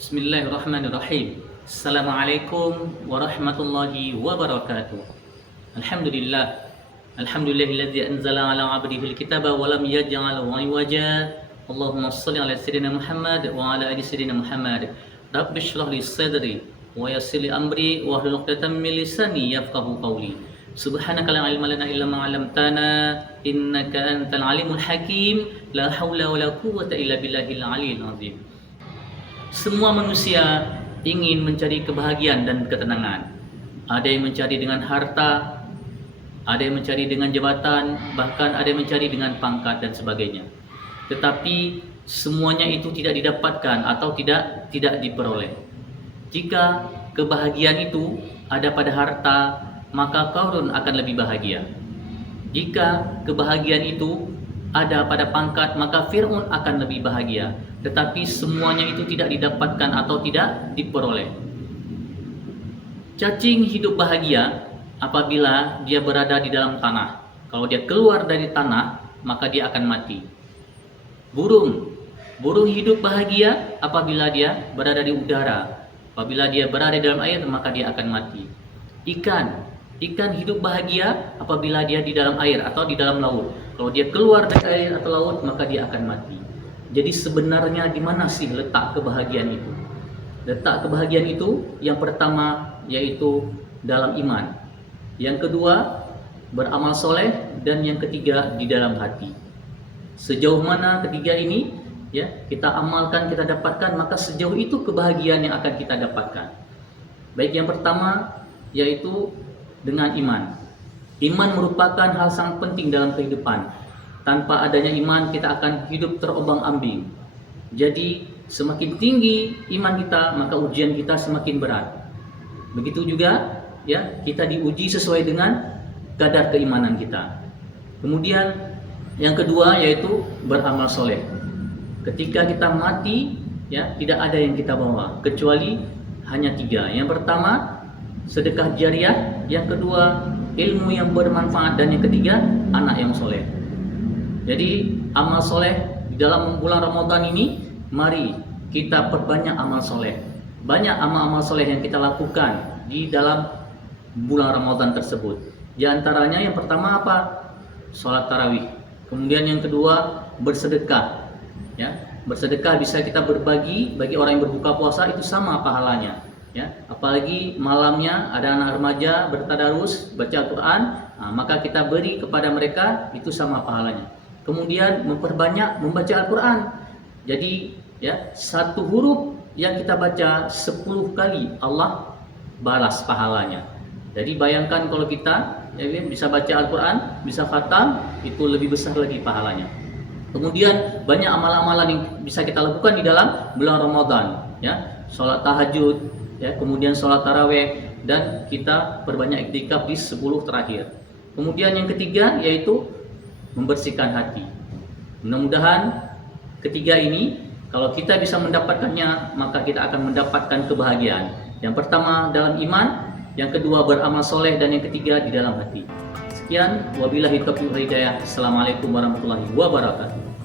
Bismillahirrahmanirrahim. Assalamualaikum warahmatullahi wabarakatuh. Alhamdulillah. Alhamdulillahilladzi anzala ala 'abdihi al-kitaba wa lam yaj'al 'iwaja. Allahumma shalli ala sayyidina Muhammad wa ala ali sayyidina Muhammad. Rabbi shrah li sadri wa yassir li amri wa hlul 'uqdatam min lisani yafqahu qawli. Subhanaka la ilma lana illa ma 'allamtana innaka antal alimul hakim. La haula wa la quwwata illa billahil aliyyil azim. Semua manusia ingin mencari kebahagiaan dan ketenangan. Ada yang mencari dengan harta, ada yang mencari dengan jabatan, bahkan ada yang mencari dengan pangkat dan sebagainya. Tetapi semuanya itu tidak didapatkan atau tidak diperoleh. Jika kebahagiaan itu ada pada harta, maka Qarun akan lebih bahagia. Jika kebahagiaan itu ada pada pangkat, maka Fir'aun akan lebih bahagia. Tetapi semuanya itu tidak didapatkan atau tidak diperoleh. Cacing hidup bahagia apabila dia berada di dalam tanah. Kalau dia keluar dari tanah, maka dia akan mati. Burung hidup bahagia apabila dia berada di udara. Apabila dia berada di dalam air, maka dia akan mati. Ikan hidup bahagia apabila dia di dalam air atau di dalam laut. Kalau dia keluar dari air atau laut, maka dia akan mati. Jadi sebenarnya di mana sih letak kebahagiaan itu? Letak kebahagiaan itu yang pertama yaitu dalam iman. Yang kedua beramal soleh, dan yang ketiga di dalam hati. Sejauh mana ketiga ini ya kita amalkan, kita dapatkan, maka sejauh itu kebahagiaan yang akan kita dapatkan. Baik, yang pertama yaitu dengan iman. Iman merupakan hal sangat penting dalam kehidupan. Tanpa adanya iman, kita akan hidup terombang-ambing. Jadi semakin tinggi iman kita, maka ujian kita semakin berat. Begitu juga ya, kita diuji sesuai dengan kadar keimanan kita. Kemudian yang kedua yaitu beramal soleh. Ketika kita mati ya, tidak ada yang kita bawa kecuali hanya tiga. Yang pertama sedekah jariah, yang kedua ilmu yang bermanfaat, dan yang ketiga anak yang soleh. Jadi amal soleh di dalam bulan Ramadan ini, mari kita perbanyak amal soleh. Banyak amal-amal soleh yang kita lakukan di dalam bulan Ramadan tersebut. Di antaranya yang pertama apa? Sholat tarawih. Kemudian yang kedua bersedekah. Ya, bersedekah bisa kita berbagi bagi orang yang berbuka puasa, itu sama pahalanya. Ya, apalagi malamnya ada anak remaja bertadarus baca Al-Quran, maka kita beri kepada mereka, itu sama pahalanya. Kemudian memperbanyak membaca Al-Quran. Jadi ya, satu huruf yang kita baca 10 kali Allah balas pahalanya. Jadi bayangkan kalau kita ya, bisa baca Al-Quran, bisa khatam, itu lebih besar lagi pahalanya. Kemudian banyak amal-amalan yang bisa kita lakukan di dalam bulan Ramadan, ya, sholat tahajud, ya, kemudian sholat taraweh, dan kita perbanyak iktikaf di 10 terakhir. Kemudian yang ketiga yaitu membersihkan hati. Mudah-mudahan ketiga ini kalau kita bisa mendapatkannya, maka kita akan mendapatkan kebahagiaan. Yang pertama dalam iman, yang kedua beramal soleh, dan yang ketiga di dalam hati. Sekian, wabillahi taufiq wal hidayah. Assalamualaikum warahmatullahi wabarakatuh.